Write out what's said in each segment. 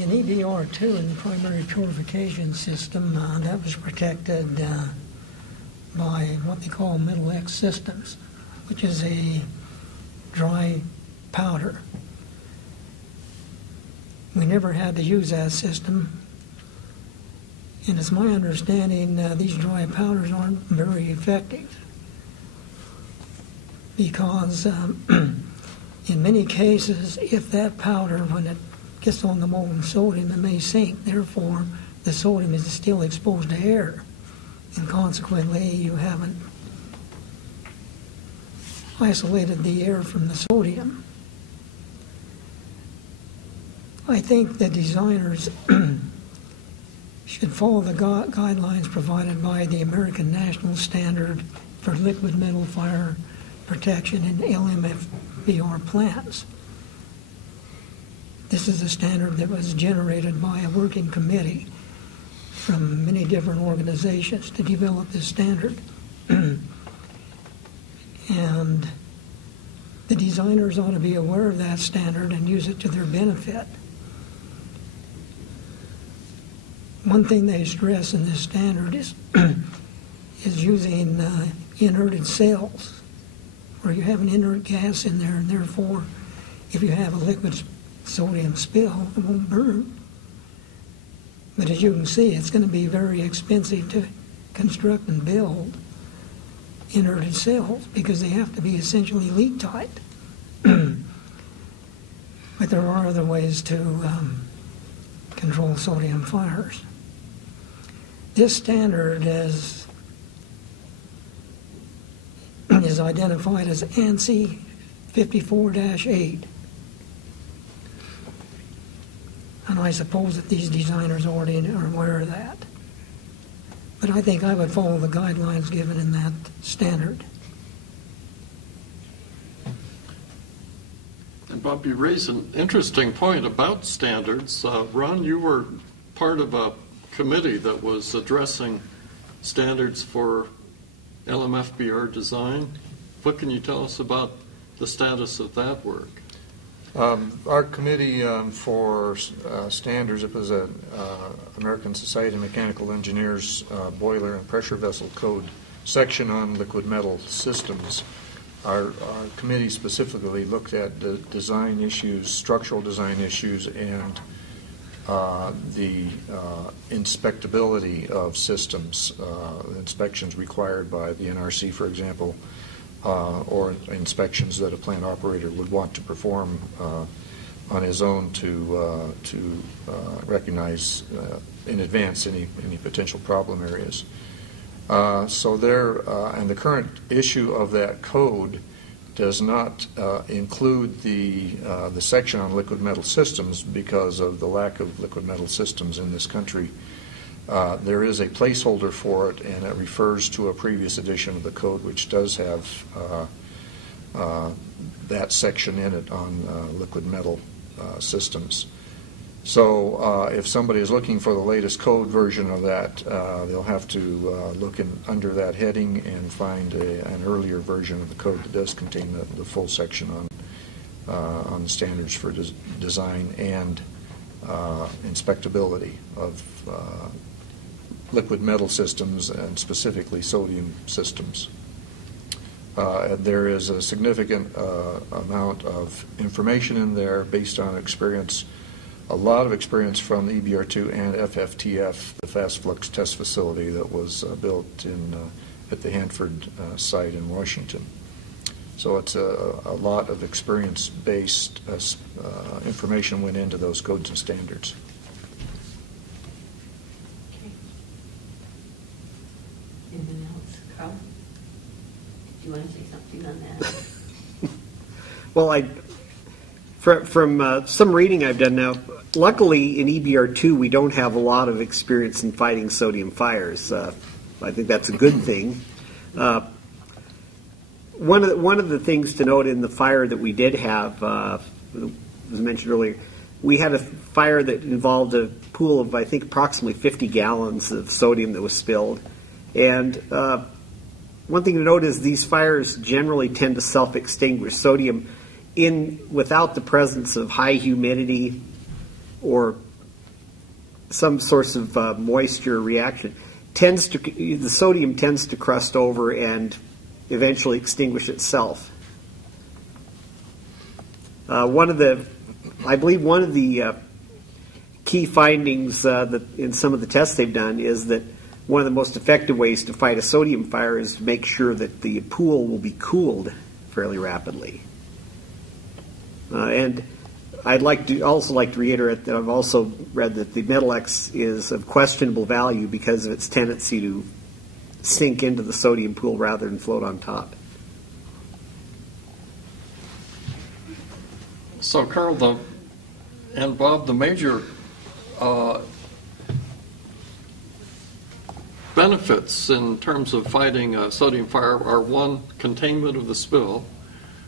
In EBR-ll, in the primary purification system, that was protected by what they call middle X systems, which is a dry powder. We never had to use that system, and it's my understanding these dry powders aren't very effective because in many cases, if that powder, when it gets on the molten sodium, it may sink. Therefore, the sodium is still exposed to air, and consequently, you haven't isolated the air from the sodium. I think the designers should follow the guidelines provided by the American National Standard for Liquid Metal Fire Protection in LMFBR plants. This is a standard that was generated by a working committee from many different organizations to develop this standard. And the designers ought to be aware of that standard and use it to their benefit. One thing they stress in this standard is using inerted cells, where you have an inert gas in there, and therefore, if you have a liquid sodium spill, it won't burn. But as you can see, it's going to be very expensive to construct and build inerted cells because they have to be essentially leak tight. But there are other ways to control sodium fires. This standard is identified as ANSI 54-8. And I suppose that these designers already are aware of that. But I think I would follow the guidelines given in that standard. And Bob, you raise an interesting point about standards. Ron, you were part of a committee that was addressing standards for LMFBR design. What can you tell us about the status of that work? Our committee for standards, it was an American Society of Mechanical Engineers boiler and pressure vessel code section on liquid metal systems. Our committee specifically looked at the design issues, structural design issues, and the inspectability of systems, inspections required by the NRC, for example, or inspections that a plant operator would want to perform on his own to recognize in advance any potential problem areas. So there, and the current issue of that code does not include the section on liquid metal systems because of the lack of liquid metal systems in this country. There is a placeholder for it, and it refers to a previous edition of the code which does have that section in it on liquid metal systems. So if somebody is looking for the latest code version of that, they'll have to look under that heading and find an earlier version of the code that does contain the full section on the standards for design and inspectability of liquid metal systems, and specifically sodium systems. There is a significant amount of information in there based on experience, a lot of experience from the EBR-ll and FFTF, the fast flux test facility that was built at the Hanford site in Washington. So it's a lot of experience-based information went into those codes and standards. Anything else? Carl? Do you want to say something on that? Well, from some reading I've done now, luckily in EBR-ll we don't have a lot of experience in fighting sodium fires. I think that's a good thing. One of the things to note in the fire that we did have, was mentioned earlier, we had a fire that involved a pool of, I think, approximately 50 gallons of sodium that was spilled. And one thing to note is these fires generally tend to self-extinguish. Sodium, without the presence of high humidity or some source of moisture reaction, the sodium tends to crust over and eventually extinguish itself. I believe one of the key findings that in some of the tests they've done is that one of the most effective ways to fight a sodium fire is to make sure that the pool will be cooled fairly rapidly. And I'd also like to reiterate that I've also read that the Metal X is of questionable value because of its tendency to sink into the sodium pool rather than float on top. So, Carl and Bob, the major benefits in terms of fighting a sodium fire are, one, containment of the spill.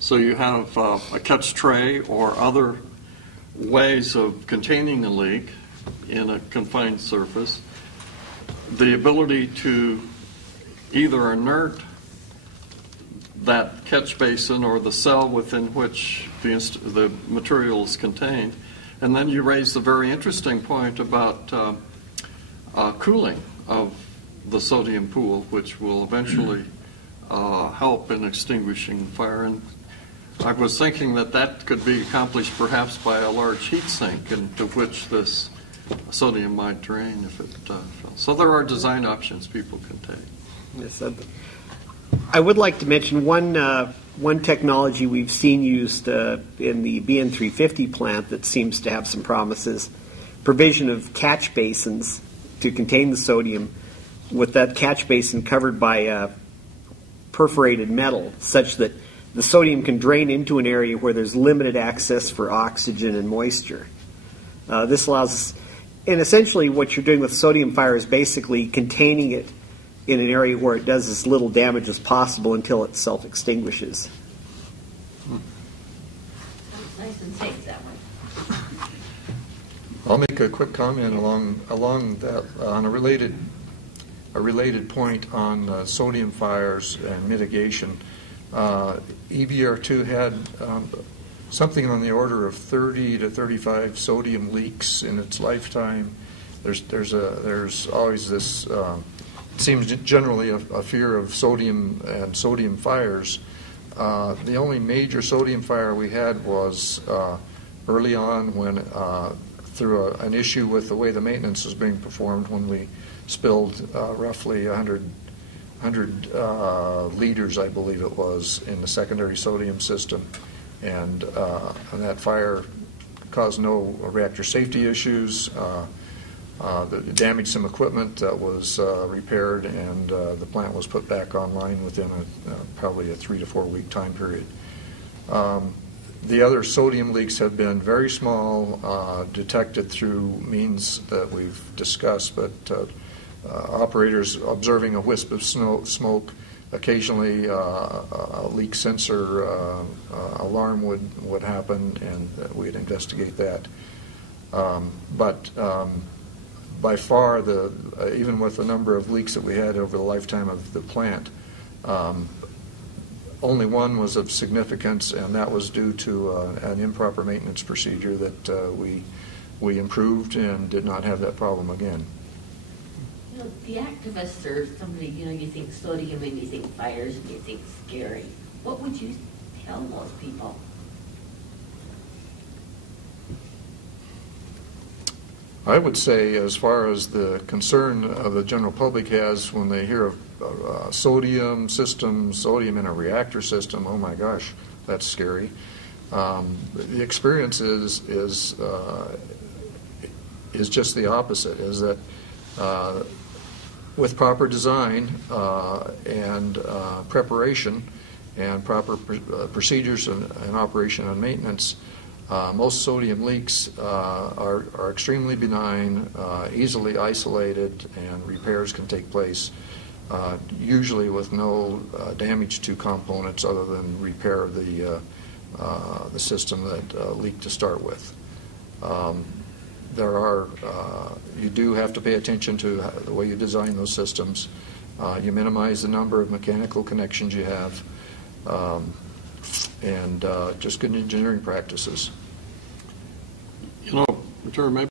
So you have a catch tray or other ways of containing a leak in a confined surface. The ability to either inert that catch basin or the cell within which the material is contained. And then you raise the very interesting point about cooling of the sodium pool, which will eventually help in extinguishing fire. And I was thinking that could be accomplished perhaps by a large heat sink into which this sodium might drain if it fell. So there are design options people can take. Yes, I would like to mention one technology we've seen used in the BN350 plant that seems to have some promises: provision of catch basins to contain the sodium, with that catch basin covered by perforated metal, such that the sodium can drain into an area where there's limited access for oxygen and moisture. This allows, and essentially what you're doing with sodium fire is basically containing it in an area where it does as little damage as possible until it self-extinguishes. Nice and safe that way. I'll make a quick comment along that on a related point on sodium fires and mitigation. EBR-ll had something on the order of 30 to 35 sodium leaks in its lifetime. There's always this. It seems generally a fear of sodium and sodium fires. The only major sodium fire we had was early on when, through an issue with the way the maintenance was being performed, when we spilled roughly 100 liters, I believe it was, in the secondary sodium system. And that fire caused no reactor safety issues. It damaged some equipment that was repaired, and the plant was put back online within probably a 3 to 4 week time period. The other sodium leaks have been very small, detected through means that we've discussed, but operators observing a wisp of smoke, occasionally a leak sensor alarm would happen, and we'd investigate that. But by far, even with the number of leaks that we had over the lifetime of the plant, only one was of significance, and that was due to an improper maintenance procedure that we improved and did not have that problem again. You know, the activists are somebody, you think sodium and you think fires and you think scary. What would you tell those people? I would say, as far as the concern of the general public has when they hear of sodium system, sodium in a reactor system, oh my gosh, that's scary. The experience is just the opposite, is that with proper design and preparation and proper procedures and operation and maintenance, most sodium leaks are extremely benign, easily isolated, and repairs can take place, usually with no damage to components other than repair of the system that leaked to start with. You do have to pay attention to the way you design those systems. You minimize the number of mechanical connections you have, and just good engineering practices. Jeremy,